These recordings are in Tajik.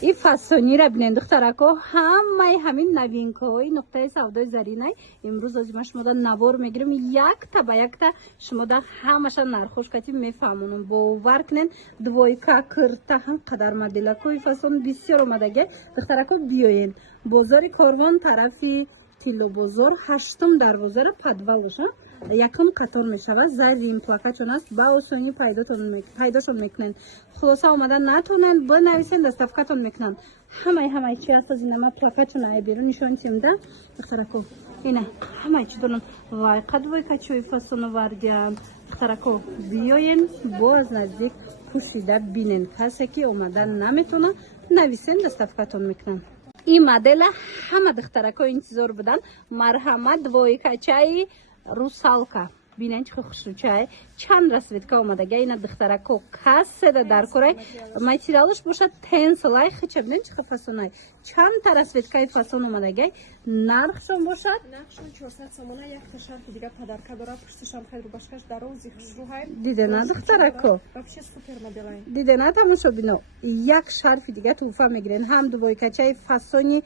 این فسونی را بینید دخترکو همه همین نوینکای نقطه سودای زرینه امروز از شما دا نوار میگیرم یک تا به یک تا شما دا همش نرخوش کتی میفهمونم باور کنین دویکا کرتا هم قدر مدلکوی فسون بسیار اومدگه دخترکو بیاین بازار کاروان طرفی تیلو بازار هشتم دروازه را پدولش یکم قطار میشود زرین پلاکتشون است با آسانی پیداشون میکنن خلاصه آمدن نتونن بنویسن دستفکتون میکنن همه چی هست از این ما پلاکتشون های بیرون نشان تیمده دخترکو اینه همه چی دارن وای قدوی کچوی فسون وردیان دخترکو بیاین باز نزدیک پوشیده بینن کسی که آمدن نمیتونه نویسن دستفکتون میکنن این مدل همه دخترکو انتظار بدن مرحمت دوی کچای رусалка бинен чӣ хушрӯчае чанд расветка омадага ина духтарако касседа дар корай материалаш бошад тенсилай хича бинен чӣ фасонай чанд та расветкаи фасон омадагай нархшон бошад нархшон 400 сомона як та шарфи дига падарка дора пушташам хеле башкаш дарози хушрӯҳай дидена духтарако вообще супер моделай дидена тамошобино як шарфи дига туҳфа мегирен ҳам дувойкачаи фасони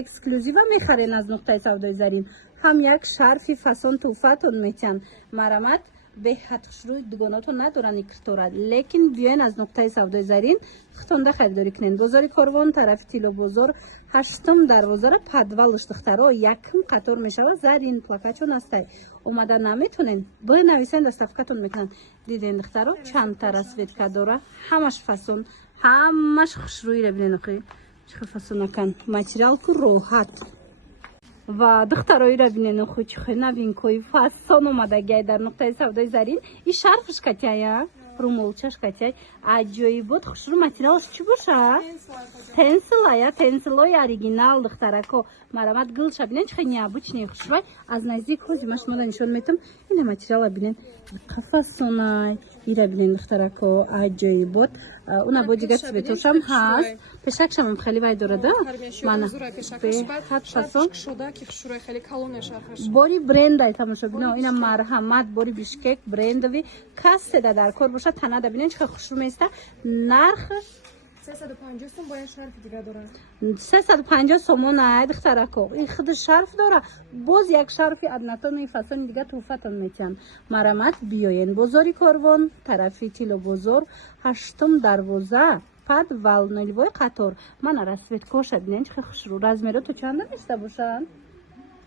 эксклюзива мехарен аз нуқтаи савдои зарин هم یک شرفی فسون توفتون میتن مرامت به حتخشروی دوگاناتون ندارن اکرتورد لیکن بیاین از نقطه سودای زرین خطانده خریداری کنین بازار کاروان طرف تیلو بازار هشتم دروازه را پدولش دخترها یکم قطار میشود زرین پلاکتشون هسته اومدن نمیتونین بنویسین دستفکتون میکنن دیدین دخترها چند تا رسویدکا داره همش فسون همش خشروی رو بینین اخی چه فسون کن ماتریال کو راحت و دخترایی را بینین خود چه نوینکوی فسون اومدگی در نقطه سودای زرین این شرفش کتیه رومولچش کتیه عجایب بود خوشرو ماتریالش چی باشه تنسلای اوریجینال دخترکو مرامت گلش بینین چه نیابوچنی خوشروی از نزدیک خود ماش ماده نشون میتم این ماتریال بینین قفسونای ایرا بینین دخترکو عجایب بود اونا با دیگه سویتوش هم هست پشکش هم خیلی باید دارده من به حد فسون باری برند های تماشا بینه اینا مرحمت باری بیشکک برندوی کسی در کار باشه تنه دا بینین چه خوش رو میسته نرخ 350 سوم باید شرف دیگه داره 350 سومون های دخترکو این خود شرف داره باز یک شرفی ادناتون فسون دیگه توفتون میتین مرحمت بیاین بازاری کاروان طرفی تیلو بازار هشتم دروازه پد ول قطار من رسویت کوشد بینین چه خوش رو رزمیرو تو چنده میشته باشن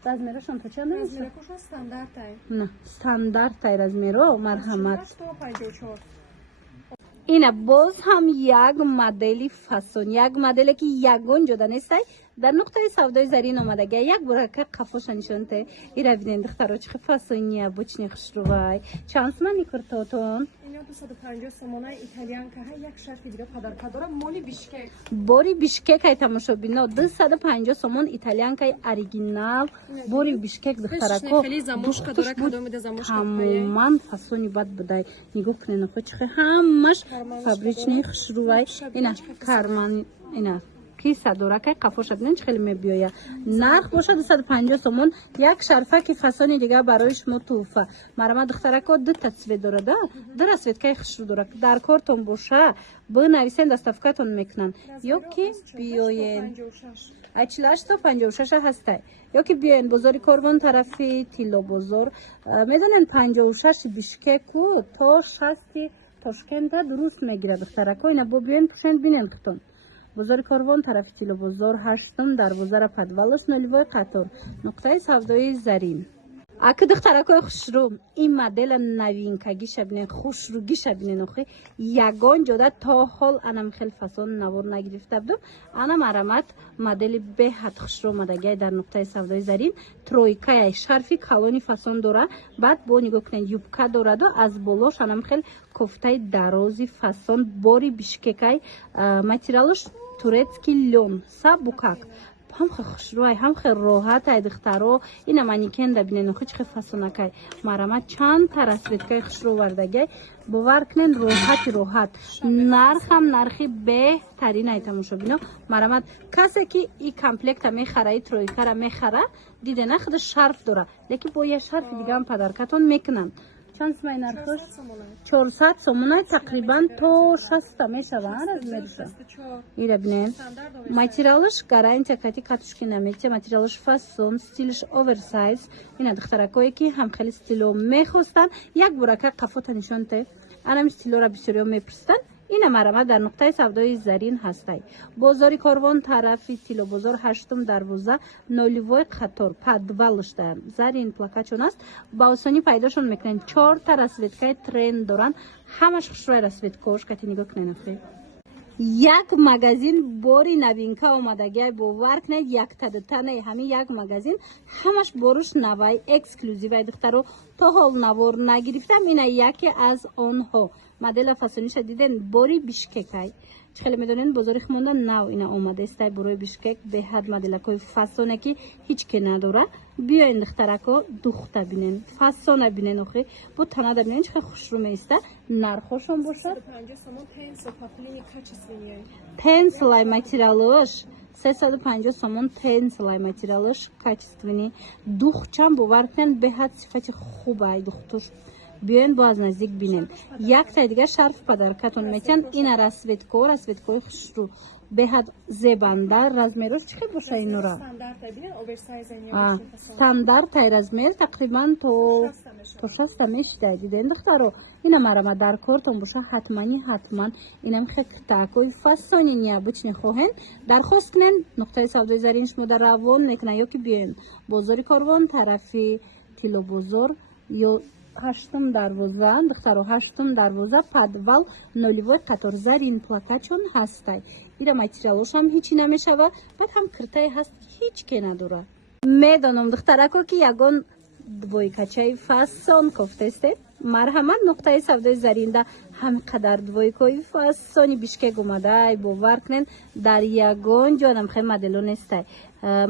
رزمیروشون تو چنده میشته رزمیروشون استاندارد های نه استاندارد های رزمیرو مرحمت اینه باز هم یک مدلی فسون یک مدلی که یگون جدا نیسته در نقطه سودای زرین اومدگه یک برکه قفاش نشونته ایره بینین دخترها چه فسونیه بچنی خوش رو وای چانس من میکرتاتون اینا 250 سومونه ایتالیان که های یک شرف دیگه پدرکا داره مولی بیشکک باری بیشکک های تماشا بینا 250 سومون ایتالیان که اوریجینال باری بیشکک دخترکو خیلی زموشکا داره کدوم میده زموشکا تماما فسونی بد بودای نگاه کنین خود چه همش فابریچنی خوش رو وای اینا کارمانی اینا کیسه داره که قفاش بینن خیلی میبیایه نرخ باشه 250 سومون یک شرفه که فسانی دیگه برایش متوفه مرامت دخترکو دو تصویر داره در رسوید که خوش رو داره در کارتون باشه بنویسین دستفکتون میکنن یا که بیاین 48 تا 56 هسته یا که بیاین بازار کاروان طرفی تیلو بازار میدونن 56 بیشککو تا 60 تاشکند درست میگیره دخترکو اینا با بیاین پوشن بینن خطون بازار کاروان طرف تیلو بازار هشتم دروازه را پدولش نلیوای قطار نقطه سودای زرین اگه دخترکای خوش رو این مدل نوینکگی شبینه خوش روگی شبینه نخی یگان جاده تا حال انم خیلی فسان نوار نگرفته بودم انا مرامت مدل به حد خوش رو مدگه در نقطه سودای زرین ترویکای شرفی کلونی فسان داره بعد با نگاه کنین یوبکا داره از بالاش انم خیلی کفته درازی فسان باری بیشککای ماتریالش турецкий лен сабукак هم خوشروی هم خیلی راحت ای دخترها اینا مانیکن دا بینن خود چه فسونکای مرامت چند تا رسویدکای خوشرو وردگی باور کنین راحت نرخ هم نرخی بهترین ای تماشا بینو مرامت کسی که این کامپلکت میخره ای ترویکا را میخره دیده نه خود شرف داره لیکن با یه شرف دیگه هم پدرکتون میکنن چند سمای نرخش 400 сомона. 400 сомона тақрибан то 60 мешава размерша. 64. Ира бинен. Стандарт оверсайз. Материалыш гарантия кати катушки намете, материалыш фасон, стилиш оверсайз. Ина духтаракое ки ҳам хели стило мехостан, як бурака қафота нишонте. Анам стилора бисёриё мепурстан. این مرمه در نقطه سودای زرین هستی. بازار کاروان طرفی تیلو بازار 8 دروازه نولیوی قطار پدوالش دارم. زرین پلاکچون است. با آسانی پیداشون میکنن. 4 تا رسویدکای ترند دارن. همش خوشروی رسویدکاش که نگاه کنین اخی. یک مگزین باری نوینکا اومدگی باور کنید یک تدتنه همین یک مگزین همش باروش نوای اکسکلوزیو دخترو تا حال نوار نگرفتم اینه یکی از آنها مدل فسونیش دیدن باری بیشککای خیلی میدونین بازاری خمونده نو اینا اومده است برای بیشکک به حد مدل کوی فسونه که هیچ که نداره بیاین دخترکو دخته بینن فسونه بینن اخی بو تنه بینن چه خوش رو میسته نرخوشون باشد 350 сомон пенсо паплини качественнее. Тенслай материалыш 350 сомон тенслай материалыш качественный. Духчам боваркнен бехад сифати хубай духтуш. Биёин боз наздик бинем. Як та дига шарф падаркатон метен ина расветкой хушру. Бехад зебанда размерош чӣ боша инура? Стандарт бинен оверсайз ин стандарт размер тақрибан то 60 мешда диден духтаро ина марама дар кортон боша ҳатман инам хектакои фасони необычный хоҳен дархост кунен нуқтаи савдои зарин шумо дар равон мекунен ёки биёен бозори корвон тарафи тило бозор ё 8 дарвоза духтаро 8 дарвоза подвал нолевой қатор зарин плакачон ҳастай ира материалошам ҳичи намешава баъд ҳам киртае ҳаст ҳич ке надора медонам духтарако ки ягон двойкачаи фасон кофтестед марҳамат нуқтаи савдои заринда ҳамқадар двойкои фасони бишкек омадай бовар кунен дар ягон ҷо намхе модело нестай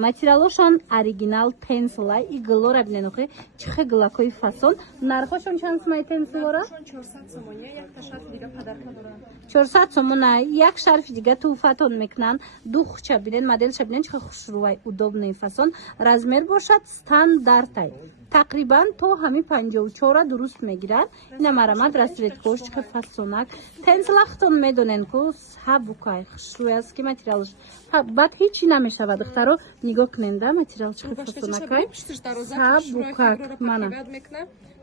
материалошон оригинал тенслай и глора бинен охи чихе глакои фасон нархошон чанд сомаи тенслора 400 сомон як та шарф дига падарка дорад 400 сомона як шарфи дига туҳфатон мекунанд духча бинен моделша бинен чихе хушрувай удобный фасон размер бошад стандартай тақрибан то ҳами 54 дуруст мегирад ина марамад расветкош чихе фасонак тенслахтон медонен ку сабукай хушруй аст ки материалш баъд ҳичи намешавад духтаро нигоҳ кунен да материал чихе фасонакай сабукак мана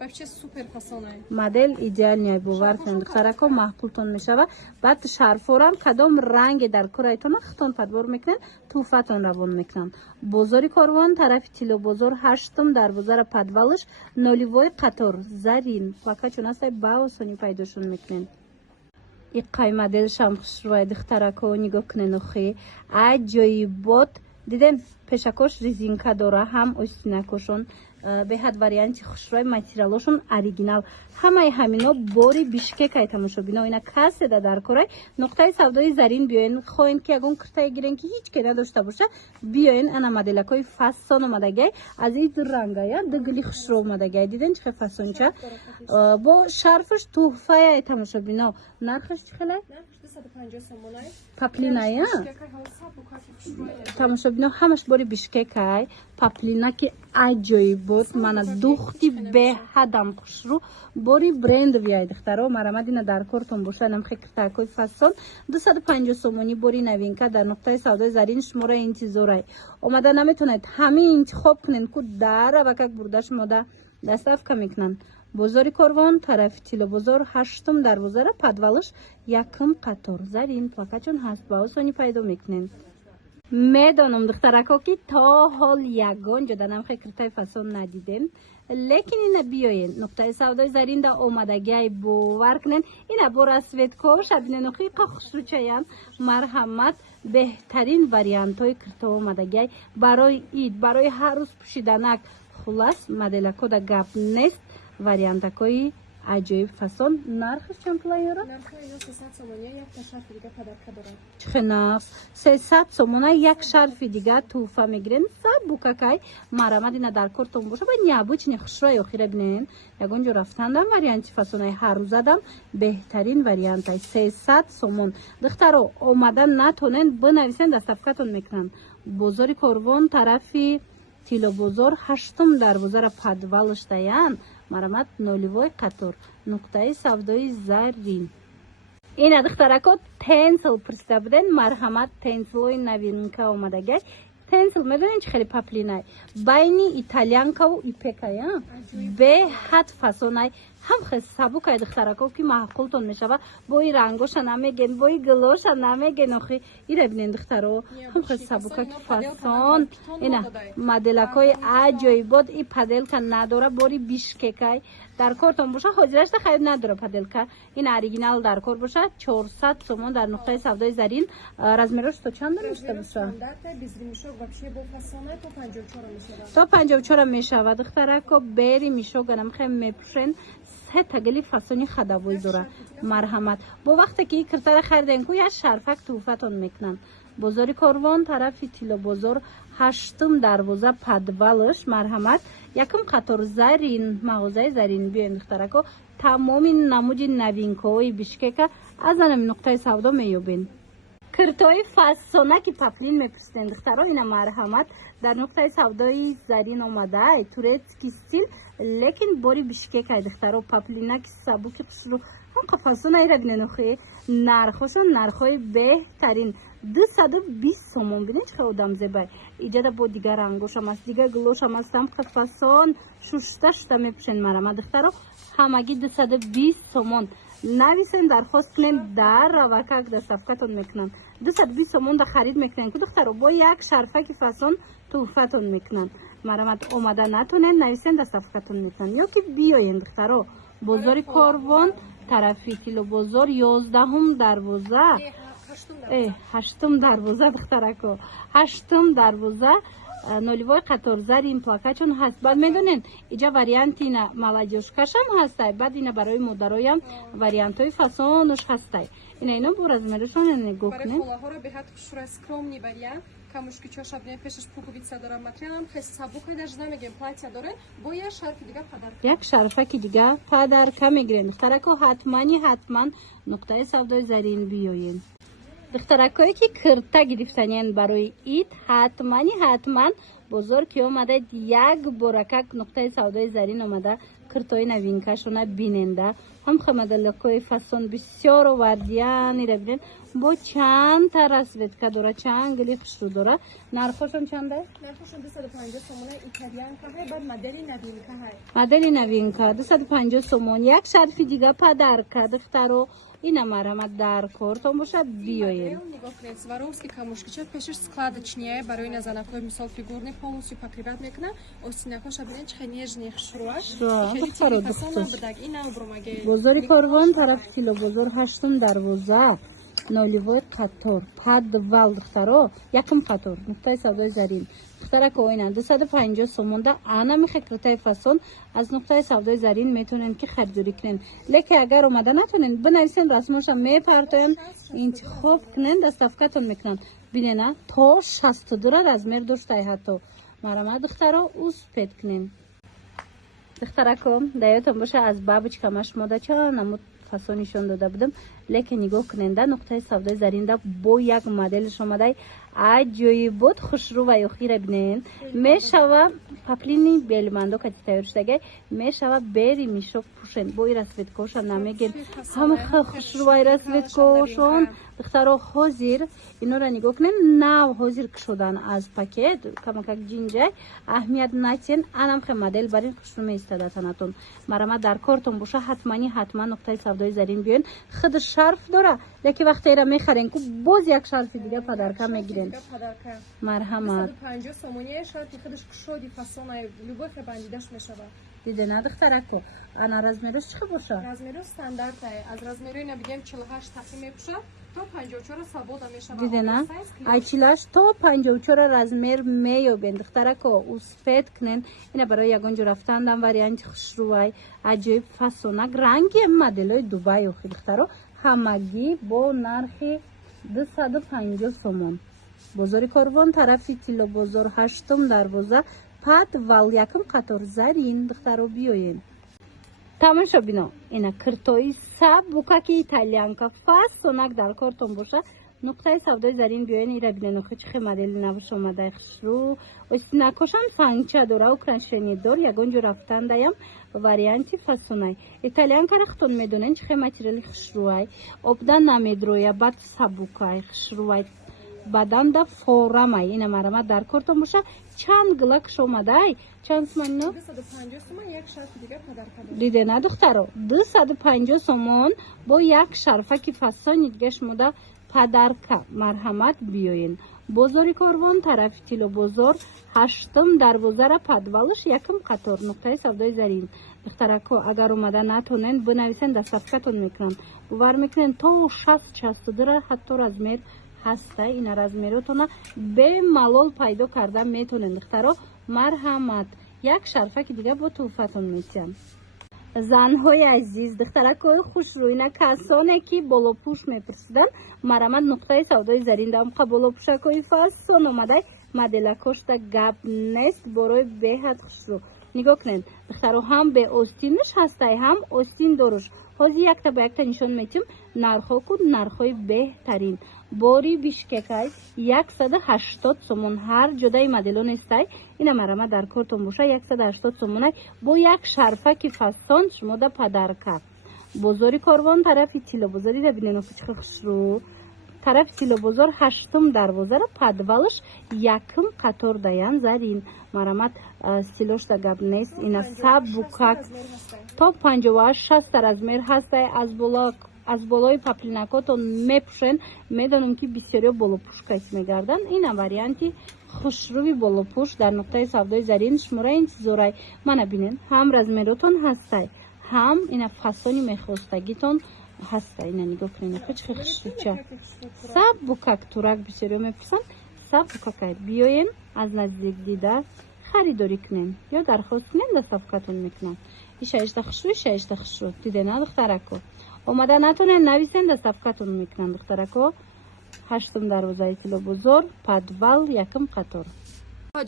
вообще супер фасонай модел идеальный бовар кунен духтарако маҳқултон мешава баъд шарфорам кадом ранге дар курайтон хитон падбор мекунен туҳфатон равон мекунанд бозори корвон тарафи тило бозор 8 дарвозара подвалыш нолевой қатор зарин плакачон астай ба осонӣ пайдошон мекунен иққай моделшам хушрӯяи духтарако нигоҳ кунен охи аҷоибот дидем пешакош резинка дора ҳам остинакошон беҳад варианти хушрӯи материалошон оригинал ҳамаи ҳамино бори бишкекай тамошобино ина каседа дар корай нуқтаи савдои зарин биёен хоҳем ки ягон киртае гирен ки ҳич ке надошта боша биёен ана моделакои фасон омадагай аз ин рангая дигили хушрӯ омадагай диден чихе фасонча бо шарфаш туҳфая тамошобино нархаш чӣ хеле 250 сомонай паплиная тамошобино ҳамаш бори бишкекай паплинаки аҷоибот мана духти беҳадам хушрӯ бори брендовиай духтаро марамадина дар кортон боша намхе киртакои фасон 250 сомонӣ бори новинка дар нуқтаи савдои зарин шуморо интизорай омада наметонед ҳамин интихоб кунен ку дара ва как бурда шумода доставка мекунанд бозори корвон тарафи тило бозор 8 дарвозара подвалыш якм қатор зарин плакачон ҳаст ба осонӣ пайдо мекунен медонам духтарако ки то ҳол ягон ҷода намхе киртаи фасон надидем лекин ина биёен нуқтаи савдои заринда омадагиай бовар кунен ина бо расветкоша бинен охи қа хушрӯчаям марҳамат беҳтарин вариантҳои кирто омадагиай барои ид барои ҳар рӯз пӯшиданак хулас моделакода гап нест вариантакои аҷоиб фасон нархаш чанд пулайора? Нархи 300 сомона як та шарфи дига падарка дорад. Чихе нарх 300 сомона як шарфи дига туҳфа мегирен сабукакай марамадина дар кортон боша ба необычный хушрӯи охира бинен ягон ҷо рафтандам варианти фасонаи ҳаррӯзадам беҳтарин вариантай 300 сомон духтаро омада натонен бинависен доставкатон мекунанд бозори корвон тарафи тило бозор 8 дарвозара подвалыш даян марҳамат нулевой қатор нуқтаи савдои зарин. Ина духтарако тенсил пурсида буден, марҳамат тенсилои новинка омадагай. Тенсил медонен чӣ хеле паплинай, байни итальянкаву ипекай беҳад фасонай, ҳам хеле сабукай духтараков ки маъқултон мешава. Бои рангоша намеген, бои гилоша намеген. Охи ира бинен духтаро, ҳам хеле сабука ки фасон. Ина моделакои аҷоибот. И паделка надора, бори бишкекай дар кортон боша, ҳозирашта хайр надора паделка. Ин оригинал дар кор боша, 400 сомон дар нуқтаи савдои зарин. Размерош то чанда мешуда боша? То 54 мешава духтарако. бери мишоганам хем мепушен. се тагили фасони хадавой дора, марҳамат. Бо вақте ки киртара хариден ку як шарфак туҳфатон мекунанд. бозори Корвон, тарафи Тило бозор, 8 дарвоза подвалш, марҳамат. Якум қатор зарин, мағозаи зарин биёем духтарако. Тамоми намуди новинкаҳои Бишкека аз анами нуқтаи савдо меёбен. киртои фасонаки паплин мепурсиден духтаро. Ина марҳамат дар нуқтаи савдои зарин омадай, турецки стил, лекин бори Бишкекай духтаро. паплинаки сабуки хушрӯ ҳамқа фасонаира бинен. охи нархошон нархҳои беҳтарин, 220 сомон. бинен чӣ хеле одам зебай. иҷада бо дигар рангошам аст, дигар гилошам аст, ҳамқа фасон шушта мепушен. марҳамат духтаро, ҳамагӣ 220 сомон. нависен, дархост кунен, дар равакак доставкатон мекунанд. 220 сомон да харид мекунен ку духтаро, бо як шарфаки фасон туҳфатон мекунанд. марҳамат, омада натонен, нависен, доставкатон мекунанд. ё ки биёен духтаро. бозори Корвон, тарафи Тило бозор, 11 дарвоза, 8 дарвоза духтарако, 8 дарвоза, нулевой қатор зарин плакачон ҳаст. баъд медонен иҷа варианти ина маладёшкашам ҳастай, баъд ина барои модароям вариантҳои фасонош ҳастай. Ино бо размерашон нигоҳ кунед. Холаҳоро беҳад хушрӯй скромни вариант. камушки чашабне пешаш пуговица дорам, материалам хеле сабукай, даже намегем платья дорен, бо як шарфи дига падарка. Як шарфаки дига падарка мегирем. духтарако ҳатман нуқтаи савдои зарин биёен. духтаракое ки кирта гирифтаниянд барои ид, ҳатман бозор ки омадаед, як боракак нуқтаи савдои зарин омада, киртои новинкашона биненда. ҳамха моделакои фасон бисёр овардиян. ира бинен бо чандта расветка дора, чанд гили хушрӯ дора. нархошон чанда? нархошон 250 сомон итальянка ҳай, баъд модели новинка ҳай. модели новинка 250 сомон. як шарфи дига падарка духтаро. ина марҳамат дар кортон бошад, биёем. нигоҳ кунед, сваровски камушкича пешаш складочния барои назанакои мисол фигурни полностью покриват мекуна. остинакоша бинед чӣ хеле нежни хушрӯа. духтаро фасона будаг. ина убромаге. бозори Корвон, тарафи Тило бозор, 8 дарвоза, нулевой қатор подвал духтаро, якум қатор нуқтаи савдои зарин. духтарако ина 250 сомонда ана мехе киртаи фасон аз нуқтаи савдои зарин метонен ки харидорӣ кунен. лекин агар омада натонен, бинависен, расмоша мепартоян, интихоб кунен, доставкатон мекунанд. бинена то 62 размер доштай ҳатто. марҳамат духтаро, успед кунен. духтарако даётон боша, аз бабочкамаш мода чаqa намуд фасон нишон дода будам, лекин нигоҳ куненда нуқтаи савдои заринда бо як моделш омадай, аҷоибот хушрӯ ва ёхира бинен. мешава паплини белмандо кати тайёр шудагай, мешава бери мишок пушен, бо и расветкоша намеген, ҳамаха хушрӯваи расветкошон. духтаро ҳозир инора нигоҳ кунен, нав ҳозир кушодан аз пакет, камакак ҷинҷай, аҳамият натиен, анамхе модел барин хушрӯ меистада танатон. марҳамат дар кортон боша, ҳатман нуқтаи савдои зарин биёен. хид шарф дора, лекин вақте ира мехарен ку боз як шарфи дига падарка мегирен. марҳамат. 250 сомония шарфи хидаш кушоди фасонай любой хебандидаш мешава. дидена духтарако, ана размерош чӣ боша? размерош стандартае. аз размерои ина бигем 48 тақи мепуша то 54 свобода мешава. дидена айчилаш то 54 размер меёбен. духтарако, успед кунен. ина барои ягон ҷо рафтандам варианти хушрӯвай аҷоиб фасонак, ранги моделои Дубай. охи духтаро, ҳамагӣ бо нархи 250 сомон. бозори Корвон, тарафи Тило бозор, 8 дарвоза, подвал, якум қатор зарин. духтаро биёем. тамошо бино, ина киртои сабукаки итальянка фасонак дар кортон боша, нуқтаи савдои зарин биёен ира бинен охи чихе модели навш омадаи хушрӯ остинакошам сангча дора украшенидор ягон ҷо рафтандаям варианти фасонай италиянкара хутон медонен чихе материали хушрӯай обда намедроя бад сабукай хушрӯай баданда форамай ина марама дар кортон боша чанд гилакш омадай чанд сомонино 250 сомон як шарфи дигар падарка дорад. дидена духтаро 250 сомон бо як шарфаки фасони дига шумода падарка марҳамат биёен бозори корвон тарафи тило бозор 8 дарвозара падвалш якм қатор нуқтаи савдои зарин духтарако агар омада натонен бинависен дастафкатон мекунам бовар мекунен то 60-62 ҳатто размер ҳаста ина размеротона бемалол пайдо карда метонен духтаро марҳамат як шарфаки дига бо туҳфатон метиҳам занҳои азиз духтаракои хушрӯина касоне ки болопӯш мепурсидан марҳамат нуқтаи савдои зарин дамқа болопӯшакои фасон омадай моделакошта гап нест борои беҳад хушрӯ нигоҳ кунед духтаро ҳам бе остинуш ҳастай ҳам остин доруш ҳозир якта ба якта нишон метим нархҳо куд нархҳои беҳтарин бори бишкекай 180 сомон ҳар ҷодаи моделон естай ина марама дар кортон боша 180 сомонай бо як шарфаки фасон шумода падарка бозори корвон тарафи тило бозори да бинено чихе хушрӯ тарафи тило бозор 8 дарвозара падвалш якм қатор даян зарин марамат стилошта гап нест ина сабукак то 58-60 размер ҳастай аз болои паплинакотон мепӯшен медонем ки бисёриё болопӯшкайт мегардан ина варианти хушрӯви болопӯш дар нуқтаи савдои зарин шумора интизорай мана бинен ҳам размеротон ҳастай ҳам ина фасони мехостагитон ҳастай ина нигоҳ кунед чихе хушрӯча сабукак турак бисёриё мепурсан сабукакай биёем аз наздик дида харидорӣ кунем ё дархост кунем дастафкатон мекунам ишаишта хушрӯ дидена духтарако омада натонен нависен дастафкатон мекунам духтарако 8 дарвозаи тило бозор падвал якм қатор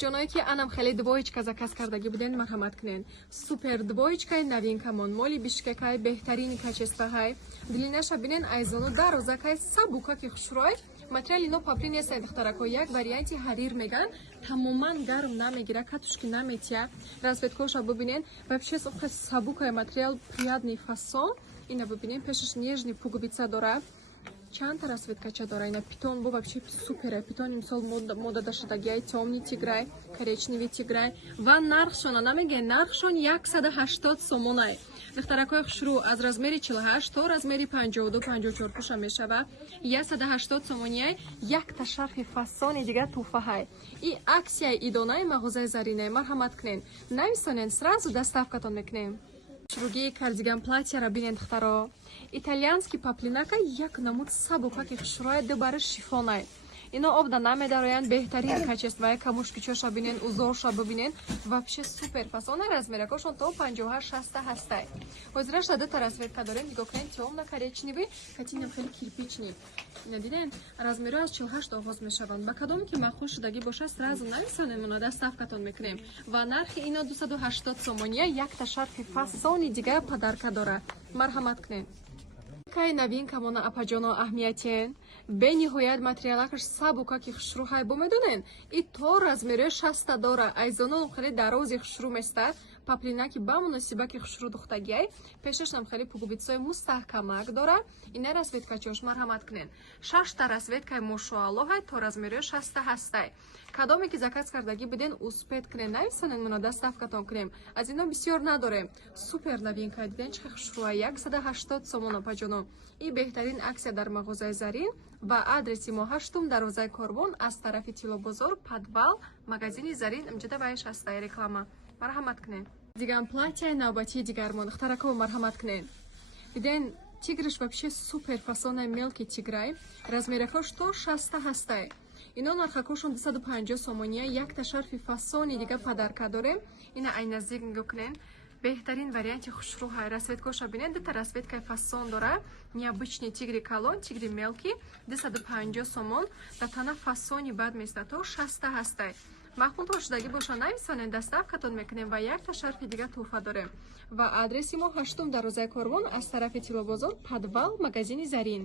ҷоное ки анам хеле двоечка заказ кардагӣ буден марҳамат кунен супер двоечкаи новинкамон моли бишкекай беҳтарини качестваҳай дилинаша бинен айзону дарозакай сабукаки хушрӯай материали но паплин естай духтарако як варианти ҳарир меган тамоман гарм намегира катушки наметия разведкоша бубинен вообще сабукай материал приятный фасон ина бубинен пешаш нежный пуговица дора чандта расветкача дора ина питон бо вообще супера питони мисол мода дашадагиай темный тиграй коричневый тиграй ва нархшона намеге нархшон 180 сомонай духтаракои хушрӯ аз размери 48 то размери 52-54 пуша мешава 180 сомонияй якта шарфи фасони дига туҳфаҳай и аксияи идонаи мағозаи заринай марҳамат кунен намисонен сразу доставкатон мекунем хушрӯгии кардиган платьяра бинен духтаро итальянский паплинака як намуд сабукаки хушрӯи дубара шифонай ино обда намедароянд беҳтарин качестваи камушкичоша бинен узорша бубинен вообще супер фасона размеракошон то 58-60 ҳастай ҳозираша дута расветка дорем нигоҳ кунед темно-коричневый катинам хеле кирпичный ина диден размерҳо аз 48 оғоз мешаванд ба кадоме ки махуш шудагӣ боша сразу нависонем уна доставкатон мекунем ва нархи ино 280 сомония якта шарфи фасони дига падарка дора марҳамат кунед кай новинкамона апаҷоно аҳамиятен бениҳоят материалакаш сабукаки хушрӯҳай бо медонен и то размери 60 дора айзоном хеле дарози хушрӯ места паплинаки ба муносибаки хушрӯ духтагиай пешашам хеле пуговицаи мустаҳкамак дора ина расветкачош марҳамат кунен 6 расветкаи мошоаллоҳай то размери 60 ҳастай кадоме ки заказ кардагӣ буден успед кунен нависонен муна доставкатон кунем аз ино бисёр надорем супер новинка диден чихе хушрӯай 180 сомон апаҷоно и беҳтарин аксия дар мағозаи зарин ва адреси мо 8 дарвозаи корвон аз тарафи тило бозор падвал магазини зарин мҷида вайш ҳастай реклама марҳамат кунен диган платьяи навбатии дигармон духтарако марҳамат кунен диден тиграш вообще супер фасонай мелки тиграй размеракош то 60 ҳастай ино нархакошон 250 сомония якта шарфи фасони дига падарка дорем ина ай наздик нигоҳ кунен беҳтарин варианти хушрӯҳай расветкоша бинед дута расветкаи фасон дора необычный тигри калон тигри мелки 250 сомон да тана фасони бад места то 60 ҳастай махмуд шудагӣ боша нависонен доставкатон мекунем ва якта шарфи дига туҳфа дорем ва адреси мо 8 дарвозаи корвон аз тарафи тилобозор падвал магазини зарин